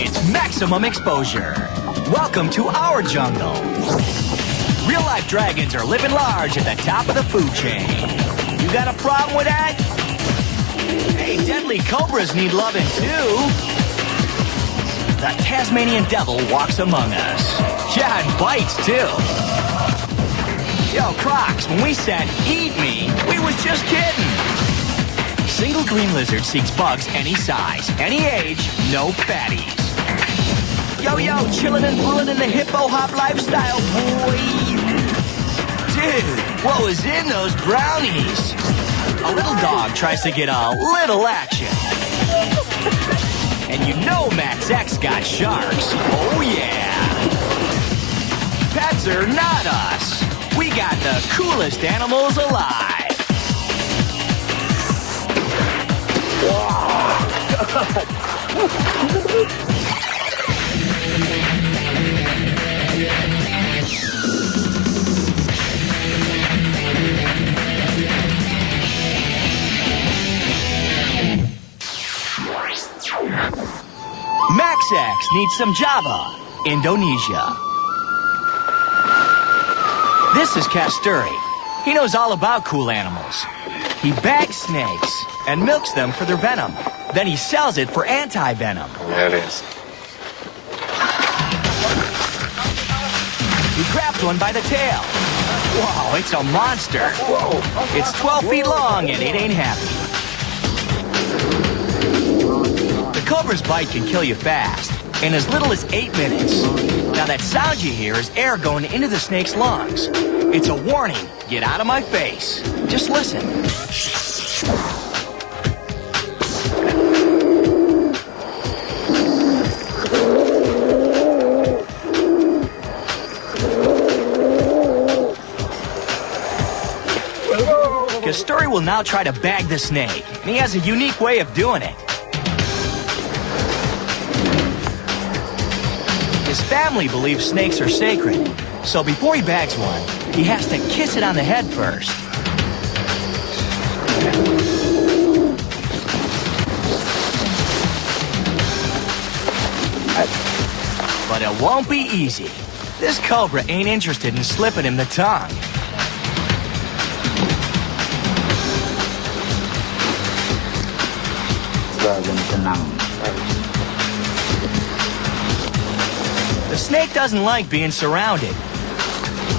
It's maximum exposure. Welcome to our jungle. Real-life dragons are living large at the top of the food chain. You got a problem with that? Hey, deadly cobras need loving too. The Tasmanian devil walks among us. Yeah, and bites too. Yo, Crocs, when we said eat me, we was just kidding. Single green lizard seeks bugs any size, any age, no fatties. Yo, chillin' and bullin' in the hippo hop lifestyle, boy. Dude, what was in those brownies? A little dog tries to get a little action. And you know Matt's ex got sharks. Oh, yeah. Pets are not us. We got the coolest animals alive. Max X needs some Java, Indonesia. This is Kasturi. He knows all about cool animals. He bags snakes and milks them for their venom. Then he sells it for anti-venom. There it is. He grabbed one by the tail. Whoa, it's a monster. Whoa. It's 12 feet long and it ain't happy. The cobra's bite can kill you fast, in as little as 8 minutes. Now that sound you hear is air going into the snake's lungs. It's a warning. Get out of my face. Just listen. Kasturi will now try to bag the snake, and he has a unique way of doing it. His family believes snakes are sacred, so before he bags one, he has to kiss it on the head first. But it won't be easy. This cobra ain't interested in slipping him the tongue. The snake doesn't like being surrounded.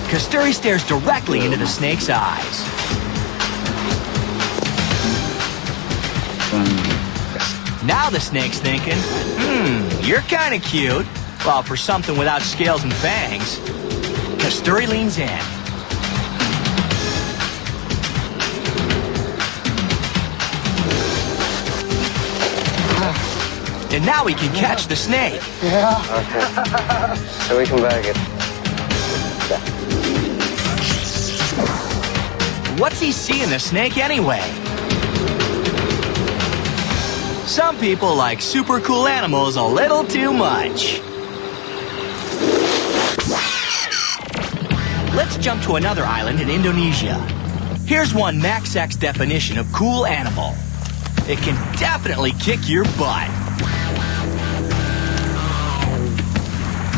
Kasturi stares directly into the snake's eyes. Now the snake's thinking, you're kind of cute. Well, for something without scales and fangs. Kasturi leans in. And now we can catch the snake. Yeah. Okay. So we can bag it. What's he see in the snake anyway? Some people like super cool animals a little too much. Let's jump to another island in Indonesia. Here's one Max X definition of cool animal. It can definitely kick your butt.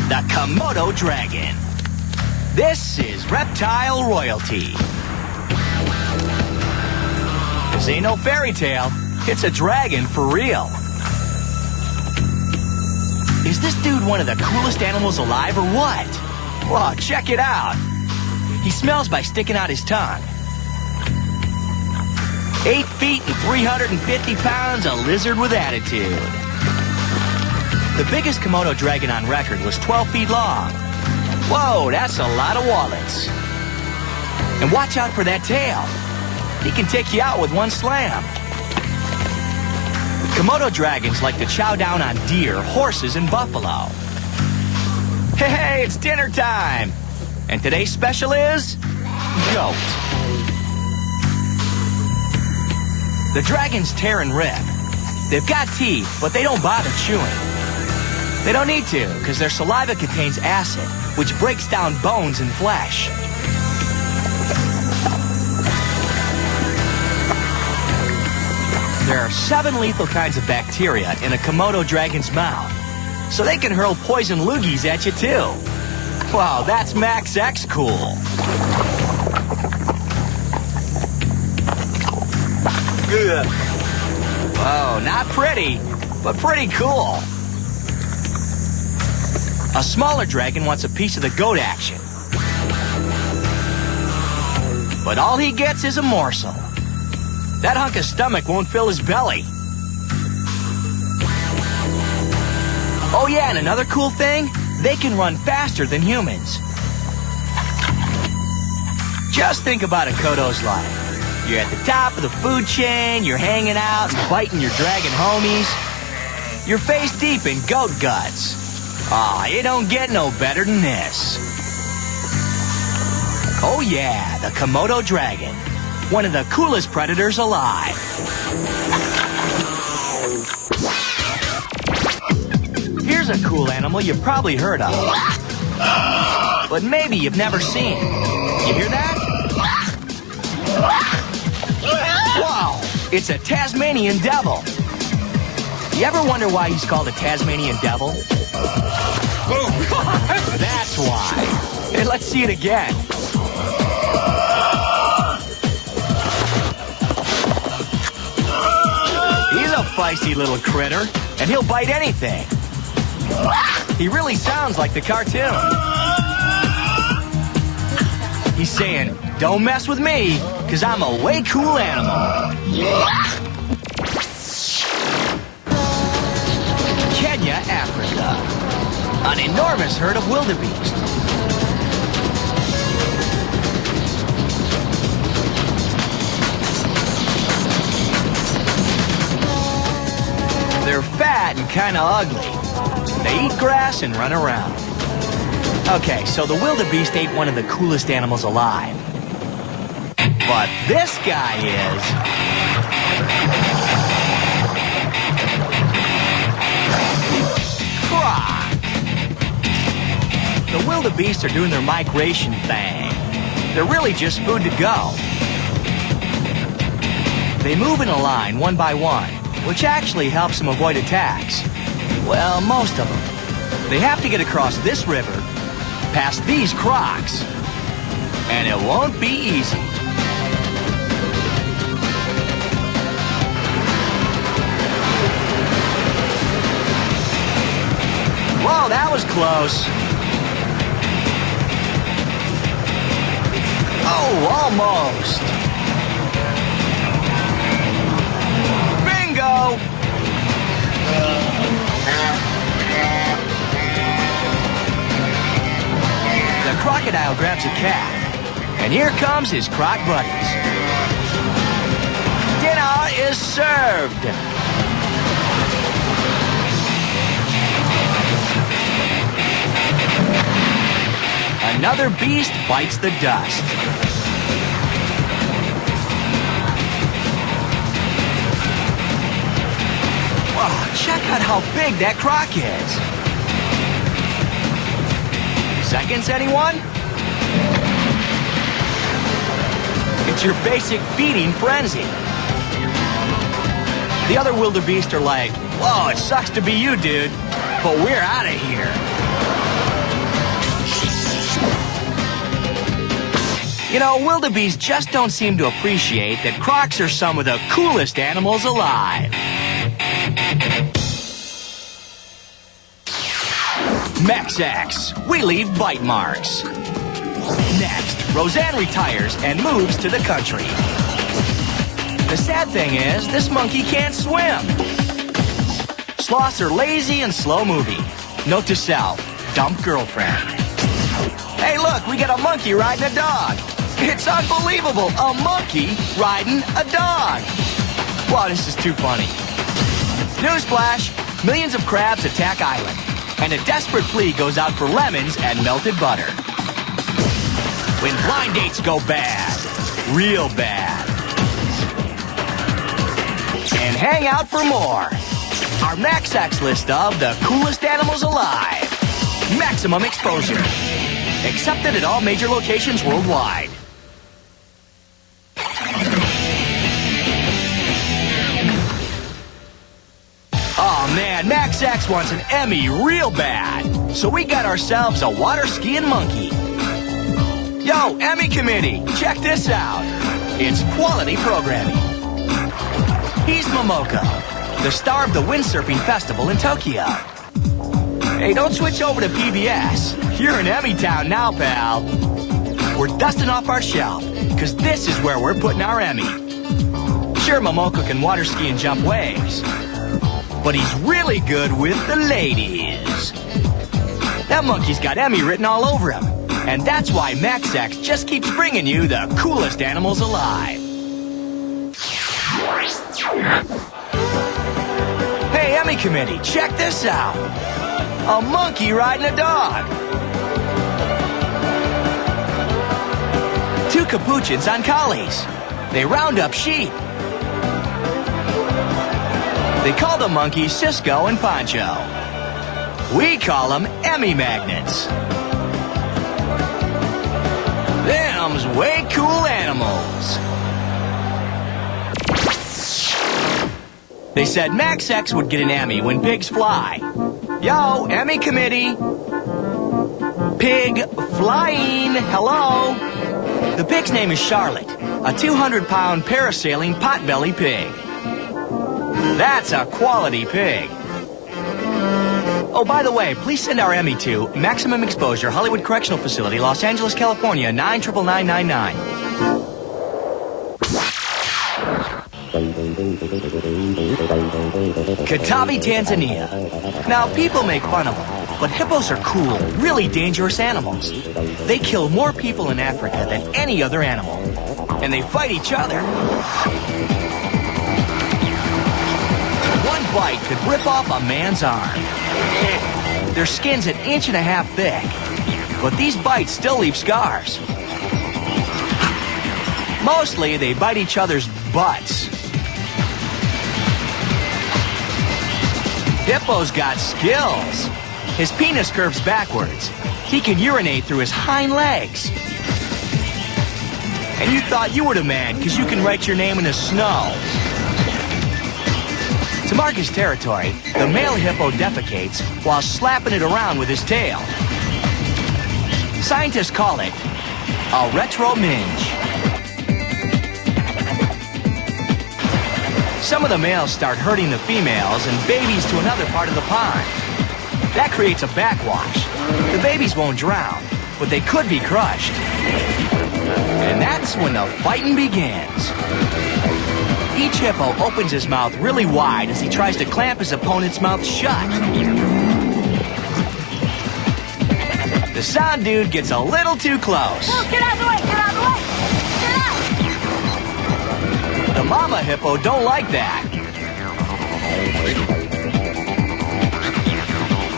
The Komodo dragon. This is reptile royalty. This ain't no fairy tale. It's a dragon for real. Is this dude one of the coolest animals alive or what? Well, check it out. He smells by sticking out his tongue. 8 feet and 350 pounds, a lizard with attitude. The biggest Komodo dragon on record was 12 feet long. Whoa, that's a lot of wallets. And watch out for that tail. He can take you out with one slam. Komodo dragons like to chow down on deer, horses, and buffalo. Hey, it's dinner time. And today's special is goat. The dragons tear and rip. They've got teeth, but they don't bother chewing. They don't need to, because their saliva contains acid, which breaks down bones and flesh. There are 7 lethal kinds of bacteria in a Komodo dragon's mouth. so they can hurl poison loogies at you too. Wow, that's Max X cool. Oh, not pretty, but pretty cool. A smaller dragon wants a piece of the goat action. But all he gets is a morsel. That hunk of stomach won't fill his belly. Oh yeah, and another cool thing, they can run faster than humans. Just think about a Komodo's life. You're at the top of the food chain, you're hanging out and biting your dragon homies. You're face deep in goat guts. Aw, you don't get no better than this. Oh yeah, the Komodo dragon. One of the coolest predators alive. Here's a cool animal you've probably heard of. But maybe you've never seen. You hear that? Wow, it's a Tasmanian devil. You ever wonder why he's called a Tasmanian devil? That's why. Hey, let's see it again. He's a feisty little critter, and he'll bite anything. He really sounds like the cartoon. He's saying, don't mess with me, because I'm a way cool animal. Kenya, Africa. An enormous herd of wildebeest. They're fat and kind of ugly. They eat grass and run around. Okay, so the wildebeest ain't one of the coolest animals alive. But this guy is. Croc. The wildebeest are doing their migration thing. They're really just food to go. They move in a line, one by one, which actually helps them avoid attacks. Well, most of them. They have to get across this river, past these crocs, and it won't be easy. Whoa, that was close. Oh, almost. Bingo! The crocodile grabs a calf, and here comes his croc buddies. Dinner is served. Another beast bites the dust. Wow, check out how big that croc is. Seconds, anyone? It's your basic feeding frenzy. The other wildebeest are like, whoa, it sucks to be you, dude, but we're out of here. You know, wildebeest just don't seem to appreciate that crocs are some of the coolest animals alive. Mex-X, we leave bite marks. Next, Roseanne retires and moves to the country. The sad thing is, this monkey can't swim. Sloths are lazy and slow-moving. Note to self, dump girlfriend. Hey, look, we got a monkey riding a dog. It's unbelievable, a monkey riding a dog. Wow, this is too funny. Newsflash, millions of crabs attack island, and a desperate plea goes out for lemons and melted butter. When blind dates go bad, real bad. And hang out for more. Our Max-X list of the coolest animals alive. Maximum exposure. Accepted at all major locations worldwide. Oh man, Max X wants an Emmy real bad. So we got ourselves a water skiing monkey. Yo, Emmy committee, check this out. It's quality programming. He's Momoko, the star of the windsurfing festival in Tokyo. Hey, don't switch over to PBS. You're in Emmy Town now, pal. We're dusting off our shelf, because this is where we're putting our Emmy. Sure, Momoko can water ski and jump waves, but he's really good with the ladies. That monkey's got Emmy written all over him, and that's why Max X just keeps bringing you the coolest animals alive. Hey, Emmy committee, check this out. A monkey riding a dog. Two capuchins on collies. They round up sheep. They call the monkeys Cisco and Pancho. We call them Emmy magnets. Them's way cool animals. They said Max X would get an Emmy when pigs fly. Yo, Emmy committee. Pig flying, hello. The pig's name is Charlotte, a 200-pound parasailing potbelly pig. That's a quality pig. Oh, by the way, please send our Emmy to Maximum Exposure, Hollywood Correctional Facility, Los Angeles, California, 99999. Katavi, Tanzania. Now, people make fun of them, but hippos are cool, really dangerous animals. They kill more people in Africa than any other animal, and they fight each other. One bite could rip off a man's arm. Their skin's 1.5 inches thick, but these bites still leave scars. Mostly, they bite each other's butts. Hippo's got skills. His penis curves backwards. He can urinate through his hind legs. And you thought you were the man because you can write your name in the snow. To mark his territory, the male hippo defecates while slapping it around with his tail. Scientists call it a retro-minge. Some of the males start herding the females and babies to another part of the pond. That creates a backwash. The babies won't drown, but they could be crushed. And that's when the fighting begins. Each hippo opens his mouth really wide as he tries to clamp his opponent's mouth shut. The sound dude gets a little too close. No, get out of the way! Get out of the way! Get out! The mama hippo don't like that.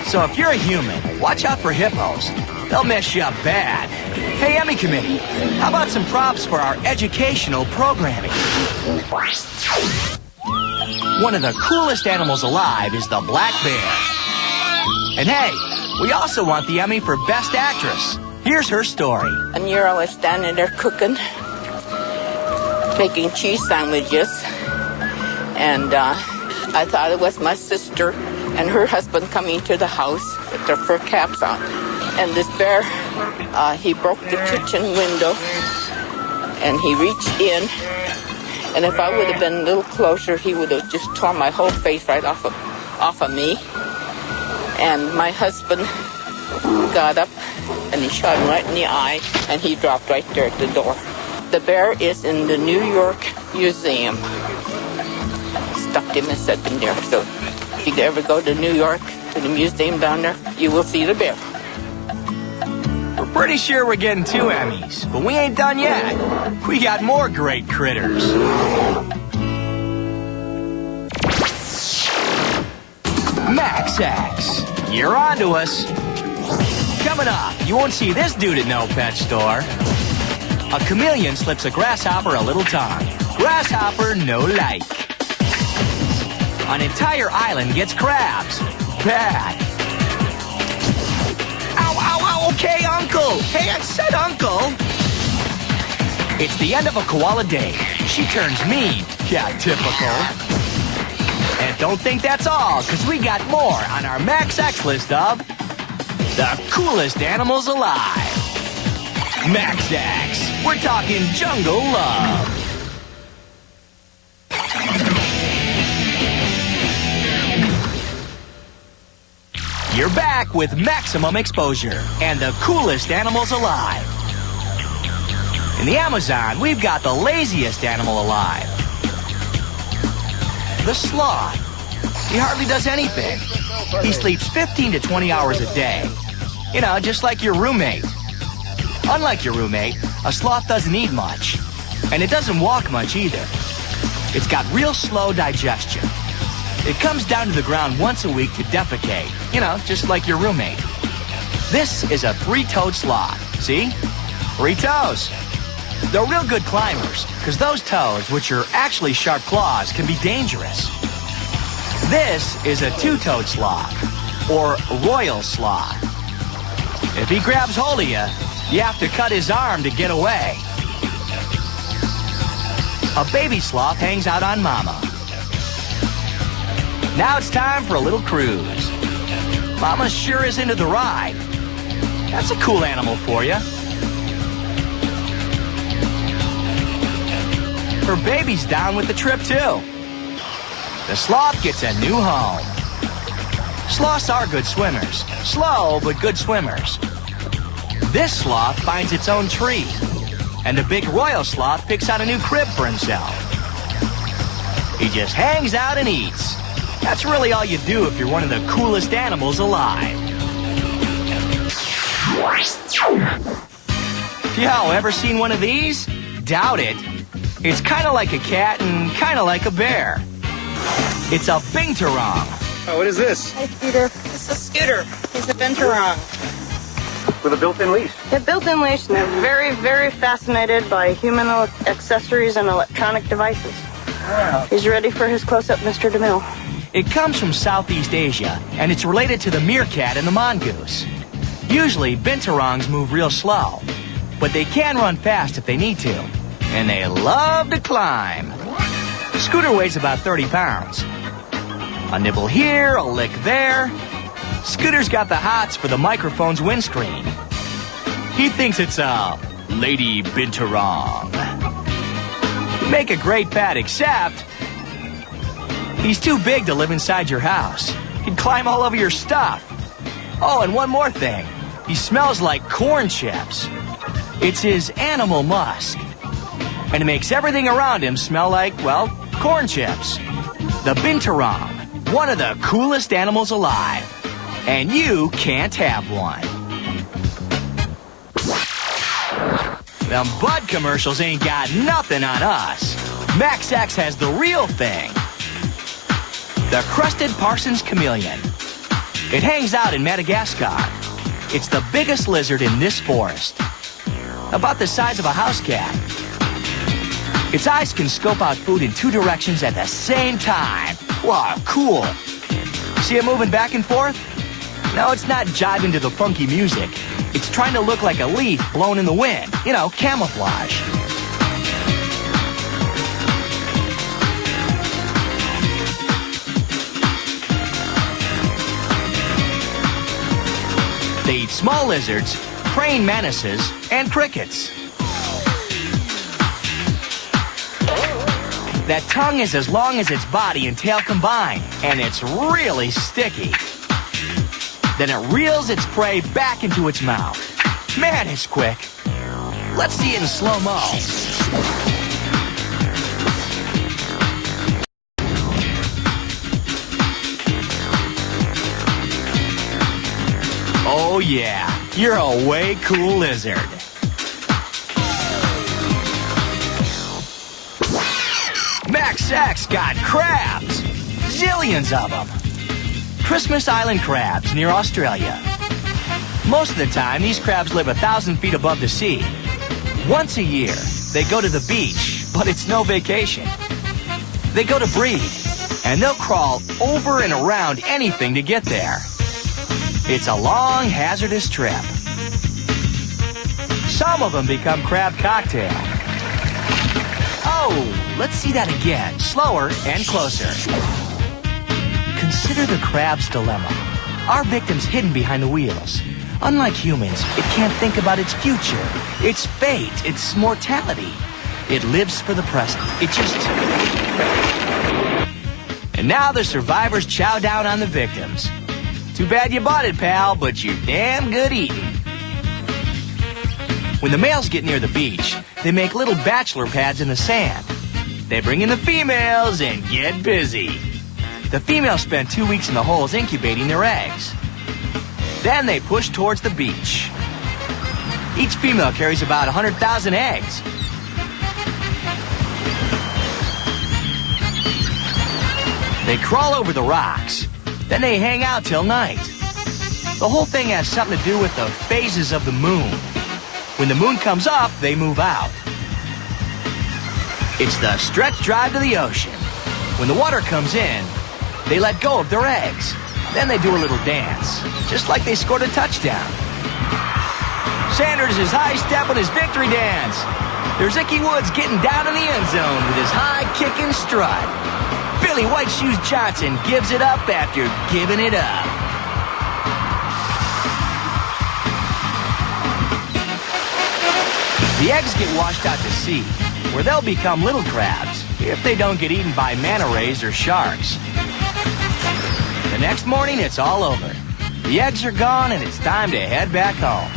So if you're a human, watch out for hippos. They'll mess you up bad. Hey, Emmy Committee, how about some props for our educational programming? One of the coolest animals alive is the black bear. And hey, we also want the Emmy for Best Actress. Here's her story. And here I was standing there cooking, making cheese sandwiches, and I thought it was my sister and her husband coming to the house with their fur caps on. And this bear, he broke the kitchen window, and he reached in, and if I would have been a little closer, he would have just torn my whole face right off of me. And my husband got up, and he shot him right in the eye, and he dropped right there at the door. The bear is in the New York Museum. Stuck in and set in there. So if you ever go to New York, to the museum down there, you will see the bear. We're pretty sure we're getting 2 Emmys, but we ain't done yet. We got more great critters. Max X, you're on to us. Coming up, you won't see this dude at no pet store. A chameleon slips a grasshopper a little tongue. Grasshopper no like. An entire island gets crabs. Bad. Ow, ow, ow, okay, Uncle. Hey, I said Uncle. It's the end of a koala day. She turns mean. Yeah, typical. And don't think that's all, because we got more on our Max X list of the coolest animals alive. Max X, we're talking jungle love. You're back with maximum exposure and the coolest animals alive. In the Amazon, we've got the laziest animal alive. The sloth. He hardly does anything. He sleeps 15 to 20 hours a day. You know, just like your roommate. Unlike your roommate, a sloth doesn't eat much. And it doesn't walk much either. It's got real slow digestion. It comes down to the ground once a week to defecate. You know, just like your roommate. This is a three-toed sloth. See? 3 toes. They're real good climbers, because those toes, which are actually sharp claws, can be dangerous. This is a 2-toed sloth, or royal sloth. If he grabs hold of you, you have to cut his arm to get away. A baby sloth hangs out on mama. Now it's time for a little cruise. Mama sure is into the ride. That's a cool animal for you. Her baby's down with the trip, too. The sloth gets a new home. Sloths are good swimmers. Slow, but good swimmers. This sloth finds its own tree. And the big royal sloth picks out a new crib for himself. He just hangs out and eats. That's really all you do if you're one of the coolest animals alive. Yo, ever seen one of these? Doubt it. It's kind of like a cat and kind of like a bear. It's a Binturong. Oh, what is this? Hi, Peter. It's a scooter. He's a Binturong. With a built-in leash. A built-in leash, and they're very, very fascinated by human accessories and electronic devices. Wow. He's ready for his close-up, Mr. DeMille. It comes from Southeast Asia, and it's related to the meerkat and the mongoose. Usually, Binturongs move real slow, but they can run fast if they need to, and they love to climb. Scooter weighs about 30 pounds. A nibble here, a lick there. Scooter's got the hots for the microphone's windscreen. He thinks it's a Lady Binturong. Make a great pet, except he's too big to live inside your house. He'd climb all over your stuff. Oh, and one more thing. He smells like corn chips. It's his animal musk. And it makes everything around him smell like, well, corn chips. The Binturong, one of the coolest animals alive. And you can't have one. Them Bud commercials ain't got nothing on us. Max X has the real thing. The crested Parsons chameleon. It hangs out in Madagascar. It's the biggest lizard in this forest. About the size of a house cat. Its eyes can scope out food in 2 directions at the same time. Wow, cool. See it moving back and forth? No, it's not jiving to the funky music. It's trying to look like a leaf blown in the wind. You know, camouflage. They eat small lizards, praying mantises, and crickets. That tongue is as long as its body and tail combined, and it's really sticky. Then it reels its prey back into its mouth. Man, it's quick. Let's see it in slow-mo. Oh yeah, you're a way cool lizard. Max X got crabs. Zillions of them. Christmas Island crabs near Australia. Most of the time, these crabs live 1,000 feet above the sea. Once a year, they go to the beach, but it's no vacation. They go to breed, and they'll crawl over and around anything to get there. It's a long, hazardous trip. Some of them become crab cocktail. Oh, let's see that again, slower and closer. Consider the crab's dilemma. Our victim's hidden behind the wheels. Unlike humans, it can't think about its future, its fate, its mortality. It lives for the present. It just... And now the survivors chow down on the victims. Too bad you bought it, pal, but you're damn good eating. When the males get near the beach, they make little bachelor pads in the sand. They bring in the females and get busy. The females spend 2 weeks in the holes incubating their eggs. Then they push towards the beach. Each female carries about 100,000 eggs. They crawl over the rocks. Then they hang out till night. The whole thing has something to do with the phases of the moon. When the moon comes up, they move out. It's the stretch drive to the ocean. When the water comes in, they let go of their eggs. Then they do a little dance, just like they scored a touchdown. Sanders is high-stepping his victory dance. There's Icky Woods getting down in the end zone with his high-kicking strut. Billy White Shoes Johnson gives it up after giving it up. The eggs get washed out to sea, where they'll become little crabs if they don't get eaten by manta rays or sharks. The next morning, it's all over. The eggs are gone, and it's time to head back home.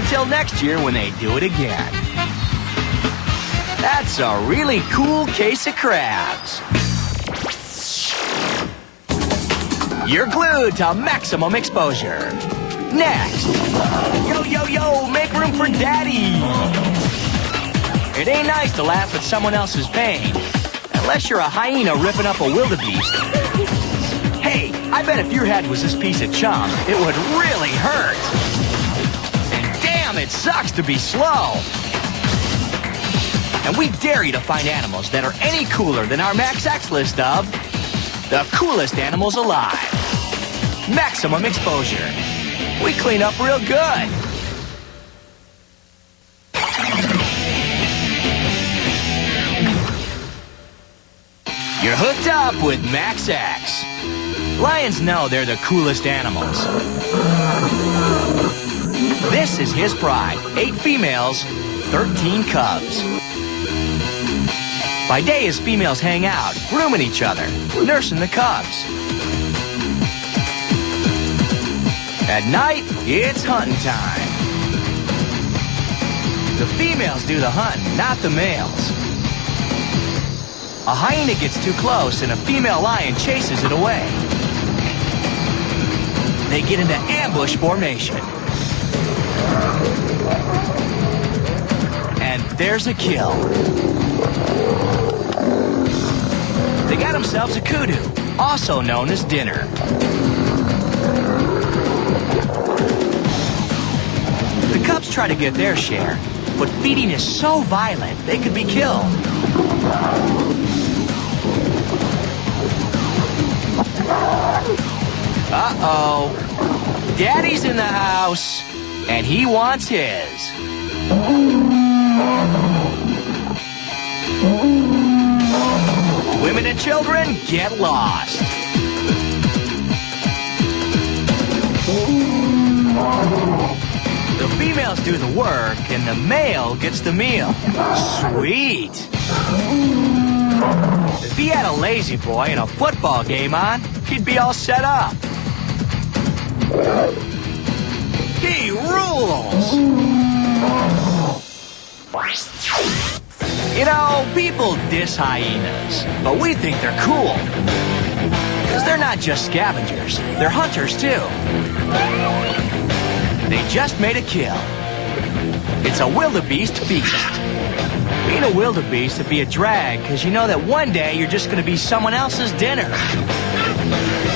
Until next year when they do it again. That's a really cool case of crabs. You're glued to maximum exposure. Next. Yo, yo, yo, make room for Daddy. It ain't nice to laugh at someone else's pain. Unless you're a hyena ripping up a wildebeest. Hey, I bet if your head was this piece of chum, it would really hurt. And damn, it sucks to be slow. And we dare you to find animals that are any cooler than our Max X list of the coolest animals alive. Maximum exposure. We clean up real good. You're hooked up with Max X. Lions know they're the coolest animals. This is his pride. 8 females, 13 cubs. By day, his females hang out, grooming each other, nursing the cubs. At night, it's hunting time. The females do the hunting, not the males. A hyena gets too close and a female lion chases it away. They get into ambush formation. And there's a kill. They got themselves a kudu, also known as dinner. The cubs try to get their share, but feeding is so violent they could be killed. Uh-oh. Daddy's in the house, and he wants his. Women and children get lost. The females do the work, and the male gets the meal. Sweet. If he had a lazy boy and a football game on, he'd be all set up. He rules! You know, people diss hyenas, but we think they're cool. Because they're not just scavengers, they're hunters too. They just made a kill. It's a wildebeest feast. Being a wildebeest would be a drag, because you know that one day you're just going to be someone else's dinner.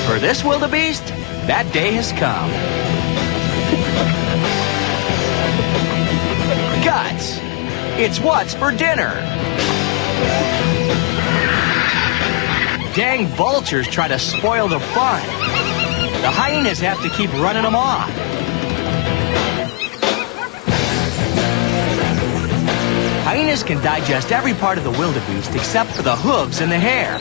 For this wildebeest, that day has come. Guts. It's what's for dinner. Dang vultures try to spoil the fun. The hyenas have to keep running them off. Hyenas can digest every part of the wildebeest except for the hooves and the hair.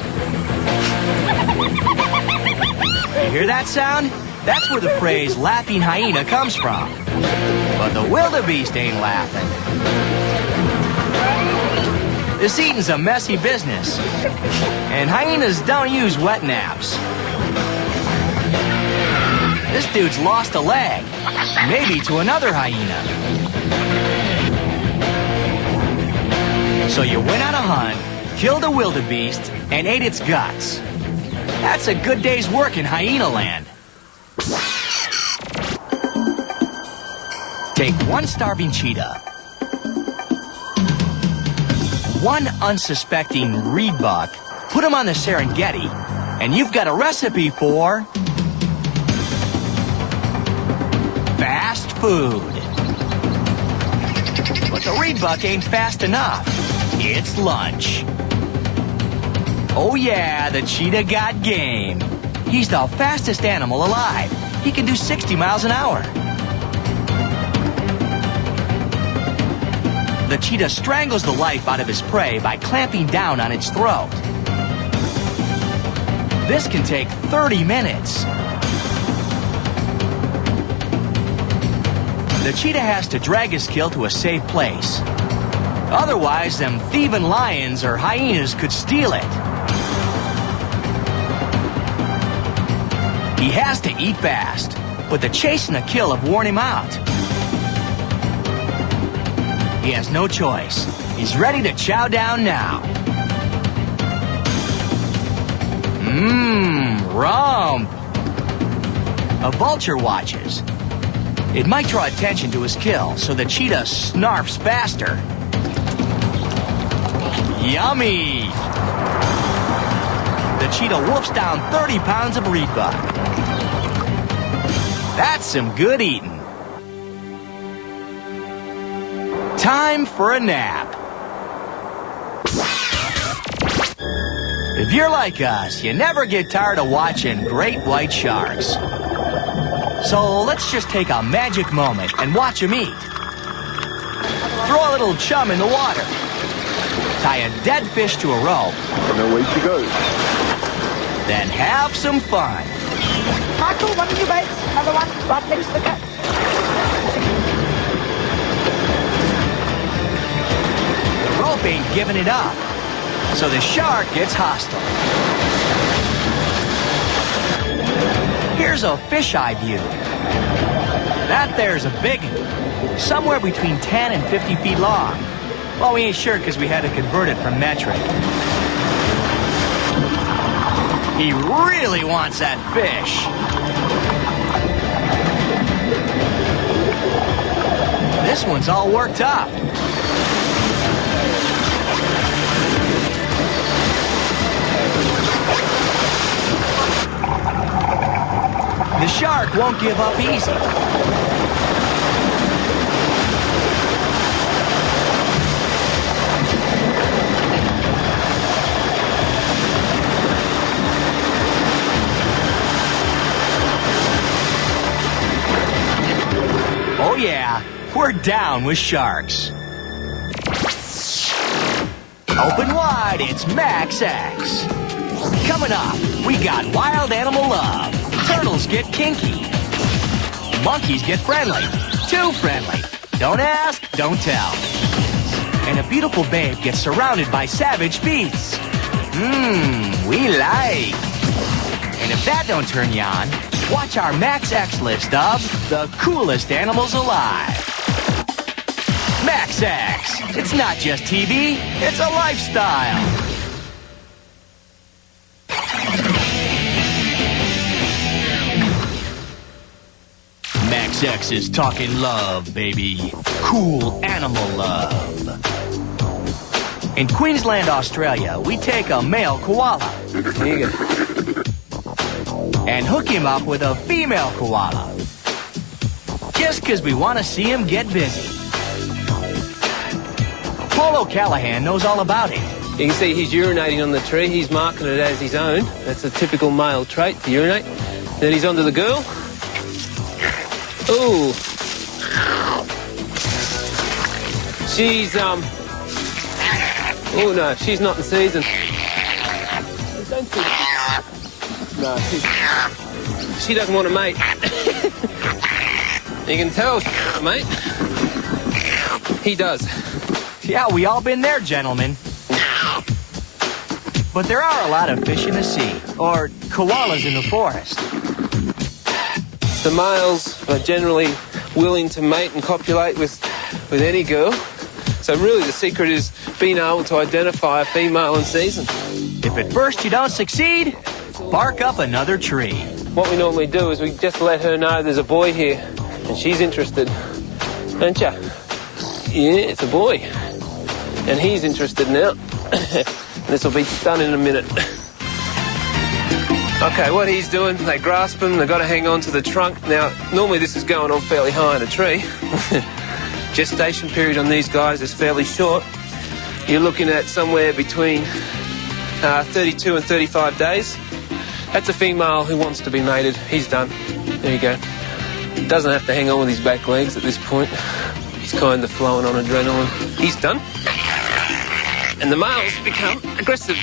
hear that sound? That's where the phrase laughing hyena comes from. But the wildebeest ain't laughing. This eating's a messy business. And hyenas don't use wet naps. This dude's lost a leg. Maybe to another hyena. So you went on a hunt, killed a wildebeest, and ate its guts. That's a good day's work in hyena land. Take one starving cheetah, one unsuspecting reedbuck, put him on the Serengeti, and you've got a recipe for fast food. But the reedbuck ain't fast enough. It's lunch. Oh yeah, the cheetah got game. He's the fastest animal alive. He can do 60 miles an hour. The cheetah strangles the life out of his prey by clamping down on its throat. This can take 30 minutes. The cheetah has to drag his kill to a safe place. Otherwise, them thieving lions or hyenas could steal it. He has to eat fast, but the chase and the kill have worn him out. He has no choice. He's ready to chow down now. Rump. A vulture watches. It might draw attention to his kill, so the cheetah snarfs faster. Yummy! The cheetah wolfs down 30 pounds of reedbuck. That's some good eating. Time for a nap. If you're like us, you never get tired of watching great white sharks. So let's just take a magic moment and watch them eat. Throw a little chum in the water. Tie a dead fish to a rope. And away she goes. Then have some fun. Michael, one of your baits. Another one right next to the gut. The rope ain't giving it up, so the shark gets hostile. Here's a fisheye view. That there's a big one, somewhere between 10 and 50 feet long. Well, we ain't sure because we had to convert it from metric. He really wants that fish. This one's all worked up. The shark won't give up easy. Oh yeah, we're down with sharks. Open wide, it's Max X. Coming up, we got wild animal love. Turtles get kinky. Monkeys get friendly. Too friendly. Don't ask, don't tell. And a beautiful babe gets surrounded by savage beasts. We like. And if that don't turn you on, watch our Max X list of the coolest animals alive. Max X. It's not just TV, it's a lifestyle. Max X is talking love, baby. Cool animal love. In Queensland, Australia, we take a male koala and hook him up with a female koala. Just because we want to see him get busy. Paul O'Callahan knows all about it. You can see he's urinating on the tree. He's marking it as his own. That's a typical male trait, to urinate. Then he's onto the girl. Ooh. She's, oh no, she's not in season. Don't think... No, she's... she doesn't want to mate. You can tell, mate. He does. Yeah, we all been there, gentlemen. But there are a lot of fish in the sea, or koalas in the forest. The males are generally willing to mate and copulate with any girl. So really the secret is being able to identify a female in season. If at first you don't succeed, bark up another tree. What we normally do is we just let her know there's a boy here and she's interested. Don't ya? Yeah, it's a boy. And he's interested now. This will be done in a minute. Okay, what he's doing, they grasp him, they've got to hang on to the trunk. Now, normally this is going on fairly high in a tree. Gestation period on these guys is fairly short. You're looking at somewhere between 32 and 35 days. That's a female who wants to be mated. He's done. There you go. Doesn't have to hang on with his back legs at this point. He's kind of flowing on adrenaline. He's done. And the males become aggressive.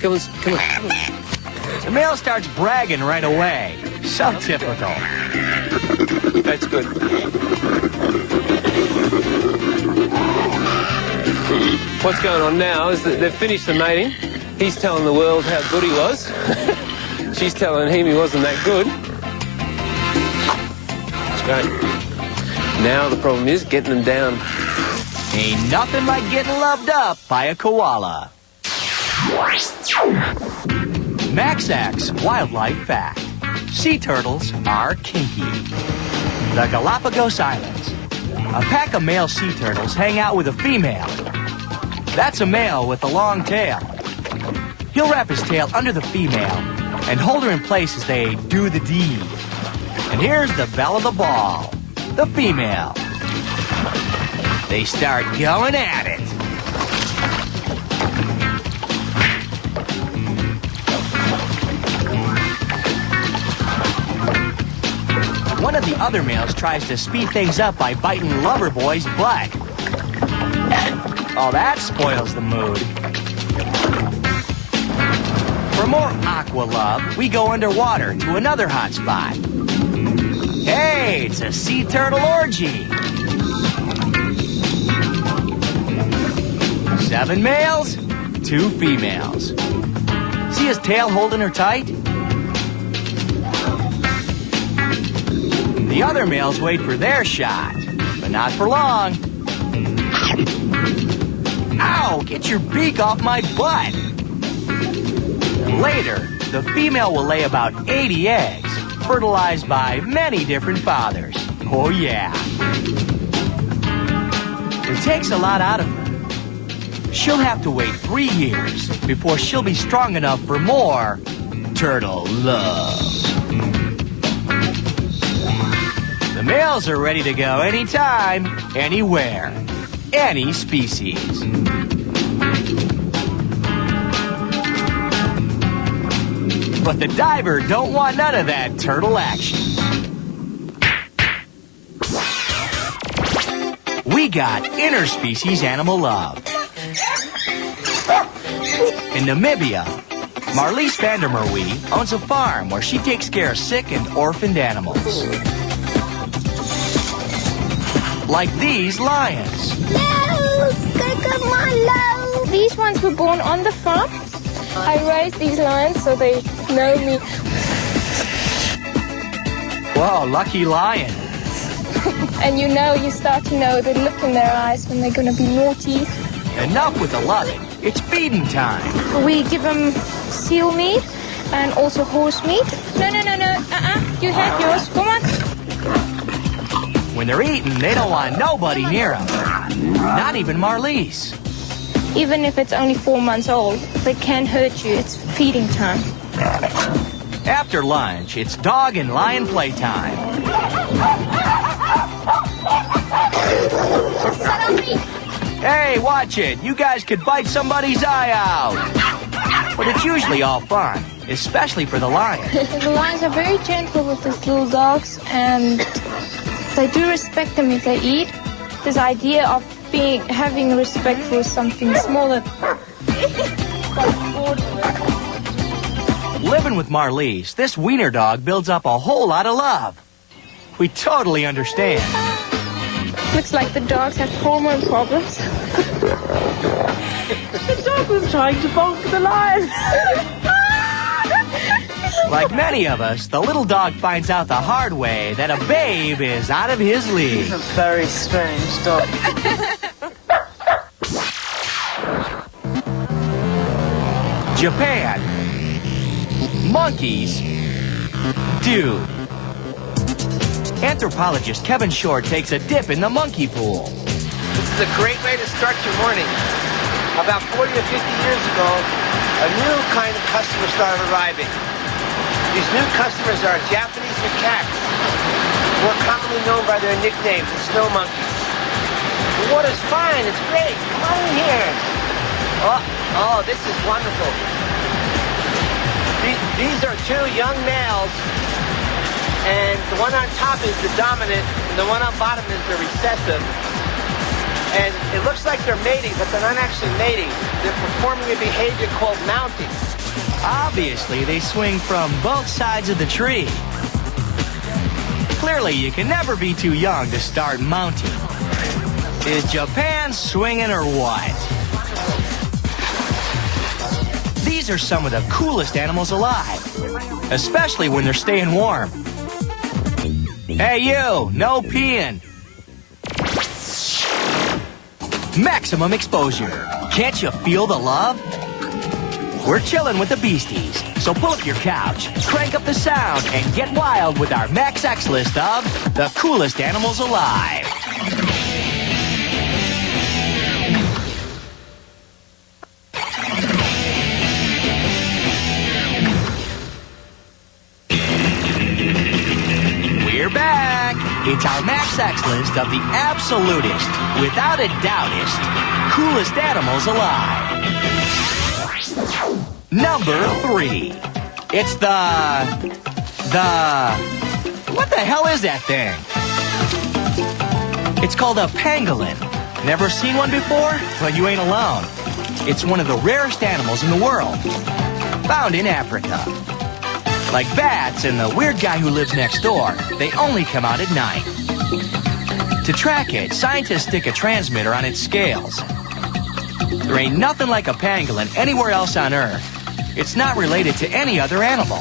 Come on, come on, come on. The male starts bragging right away. So typical. That's good. What's going on now is that they've finished the mating. He's telling the world how good he was. She's telling him he wasn't that good. That's great. Now the problem is getting them down. Ain't nothing like getting loved up by a koala. Max-X wildlife fact. Sea turtles are kinky. The Galapagos Islands. A pack of male sea turtles hang out with a female. That's a male with a long tail. He'll wrap his tail under the female and hold her in place as they do the deed. And here's the belle of the ball, the female. They start going at it. One of the other males tries to speed things up by biting Loverboy's butt. Oh, that spoils the mood. For more aqua love, we go underwater to another hot spot. Hey, it's a sea turtle orgy. 7 males, 2 females. See his tail holding her tight? The other males wait for their shot, but not for long. Ow, get your beak off my butt. And later, the female will lay about 80 eggs, fertilized by many different fathers. Oh yeah. It takes a lot out of her. She'll have to wait 3 years before she'll be strong enough for more turtle love. The males are ready to go anytime, anywhere, any species. But the diver don't want none of that turtle action. We got interspecies animal love. In Namibia, Marlies Vandermerwe owns a farm where she takes care of sick and orphaned animals. Like these lions. No! Come on, no! These ones were born on the farm. I raised these lions so they know me. Whoa, lucky lion. And you start to know the look in their eyes when they're going to be naughty. Enough with the loving. It's feeding time. We give them seal meat and also horse meat. No. You have yours. Come on. When they're eating, they don't want nobody near them. Not even Marlies. Even if it's only 4 months old, they can't hurt you. It's feeding time. After lunch, it's dog and lion playtime. Hey, watch it. You guys could bite somebody's eye out. But it's usually all fun, especially for the lion. The lions are very gentle with these little dogs, and they do respect them if they eat. This idea of having respect for something smaller. Living with Marlies, this wiener dog builds up a whole lot of love. We totally understand. Looks like the dogs have hormone problems. The dog was trying to bonk the lion. Like many of us, the little dog finds out the hard way that a babe is out of his league. He's a very strange dog. Japan. Monkeys. Dude. Anthropologist Kevin Short takes a dip in the monkey pool. This is a great way to start your morning. About 40 or 50 years ago, a new kind of customer started arriving. These new customers are Japanese macaques, more commonly known by their nickname, the snow monkeys. The water's fine, it's great. Come on in here. Oh, this is wonderful. These are two young males, and the one on top is the dominant, and the one on bottom is the recessive. And it looks like they're mating, but they're not actually mating. They're performing a behavior called mounting. Obviously, they swing from both sides of the tree. Clearly, you can never be too young to start mounting. Is Japan swinging or what? These are some of the coolest animals alive, especially when they're staying warm. Hey, you, no peeing. Maximum exposure. Can't you feel the love? We're chilling with the beasties, so pull up your couch, crank up the sound, and get wild with our Max X list of the coolest animals alive. We're back. It's our Max X list of the absolutist, without a doubtest, coolest animals alive. Number 3. It's what the hell is that thing? It's called a pangolin. Never seen one before? Well, you ain't alone. It's one of the rarest animals in the world. Found in Africa. Like bats and the weird guy who lives next door, they only come out at night. To track it, scientists stick a transmitter on its scales. There ain't nothing like a pangolin anywhere else on Earth. It's not related to any other animal.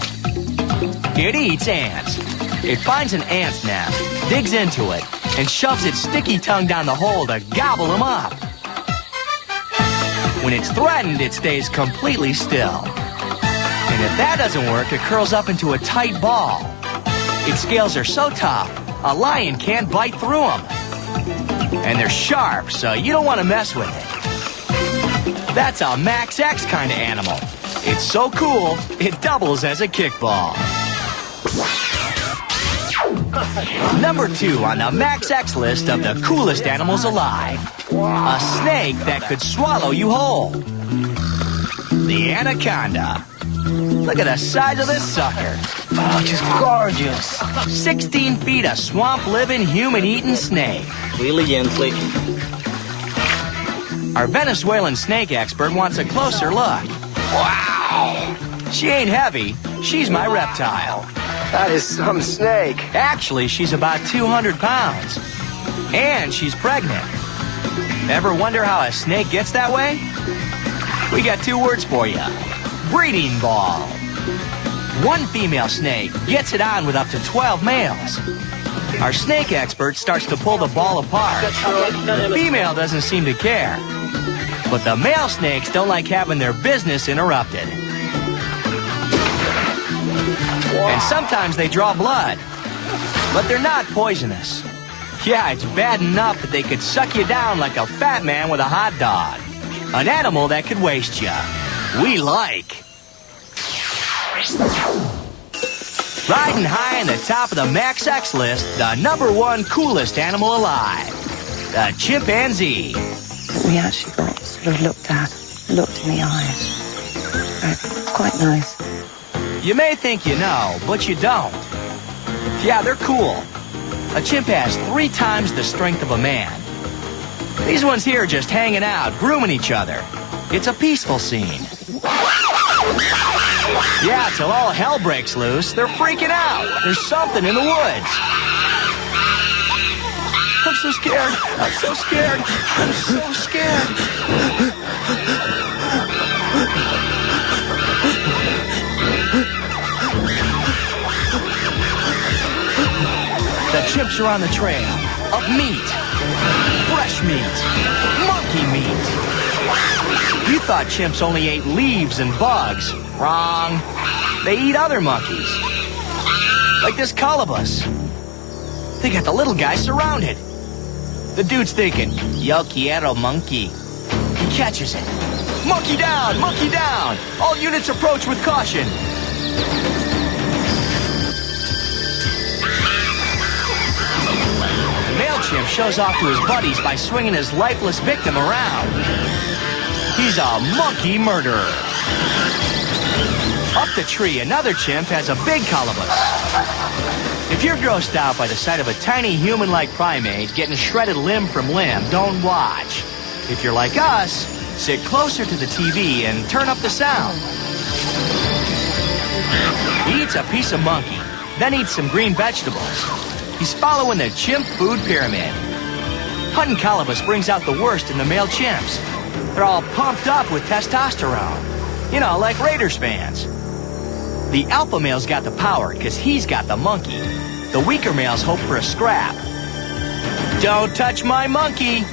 It eats ants. It finds an ant's nest, digs into it, and shoves its sticky tongue down the hole to gobble them up. When it's threatened, it stays completely still. And if that doesn't work, it curls up into a tight ball. Its scales are so tough, a lion can't bite through them. And they're sharp, so you don't want to mess with it. That's a Max X kind of animal. It's so cool, it doubles as a kickball. Number 2 on the Max X list of the coolest animals alive. A snake that could swallow you whole. The Anaconda. Look at the size of this sucker. Oh, just gorgeous. 16 feet of swamp-living, human-eating snake. Really gently. Our Venezuelan snake expert wants a closer look. Wow! She ain't heavy. She's my reptile. That is some snake. Actually, she's about 200 pounds. And she's pregnant. Ever wonder how a snake gets that way? We got 2 words for you. Breeding ball. One female snake gets it on with up to 12 males. Our snake expert starts to pull the ball apart. The female doesn't seem to care. But the male snakes don't like having their business interrupted. And sometimes they draw blood. But they're not poisonous. Yeah, it's bad enough that they could suck you down like a fat man with a hot dog. An animal that could waste you. We like. Riding high in the top of the Max X list, the number 1 coolest animal alive. The chimpanzee. We actually got sort of looked in the eyes. It's quite nice. You may think you know, but you don't. Yeah, they're cool. A chimp has 3 times the strength of a man. These ones here are just hanging out, grooming each other. It's a peaceful scene. Yeah, till all hell breaks loose, they're freaking out. There's something in the woods. I'm so scared. I'm so scared. I'm so scared. The chimps are on the trail of meat. Fresh meat. Monkey meat. You thought chimps only ate leaves and bugs. Wrong. They eat other monkeys. Like this colobus. They got the little guy surrounded. The dude's thinking, yo quiero monkey. He catches it. Monkey down! Monkey down! All units approach with caution. The male chimp shows off to his buddies by swinging his lifeless victim around. He's a monkey murderer. Up the tree, another chimp has a big colobus. If you're grossed out by the sight of a tiny human-like primate getting shredded limb from limb, don't watch. If you're like us, sit closer to the TV and turn up the sound. He eats a piece of monkey, then eats some green vegetables. He's following the chimp food pyramid. Hunting colobus brings out the worst in the male chimps. They're all pumped up with testosterone. You know, like Raiders fans. The alpha male's got the power because he's got the monkey. The weaker males hope for a scrap. Don't touch my monkey!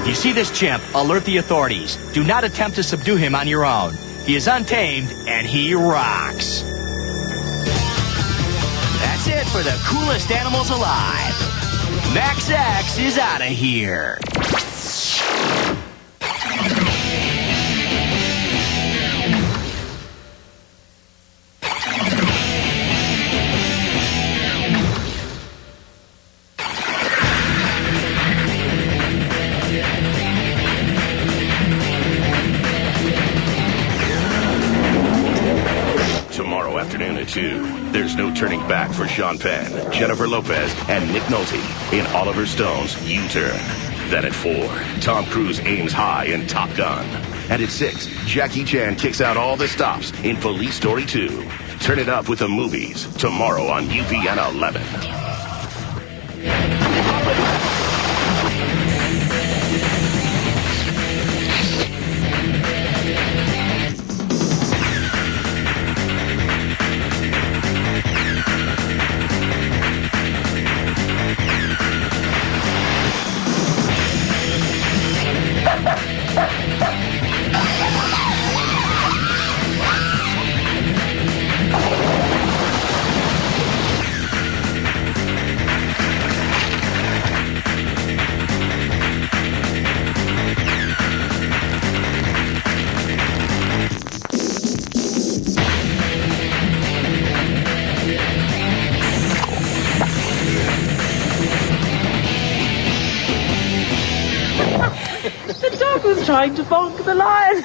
If you see this chimp, alert the authorities. Do not attempt to subdue him on your own. He is untamed, and he rocks. That's it for the coolest animals alive. Max X is out of here. Tomorrow afternoon at 2, there's no turning back for Sean Penn, Jennifer Lopez, and Nick Nolte in Oliver Stone's U-Turn. Then at 4, Tom Cruise aims high in Top Gun. And at 6, Jackie Chan kicks out all the stops in Police Story 2. Turn it up with the movies tomorrow on UPN 11. The dog was trying to bonk the lion.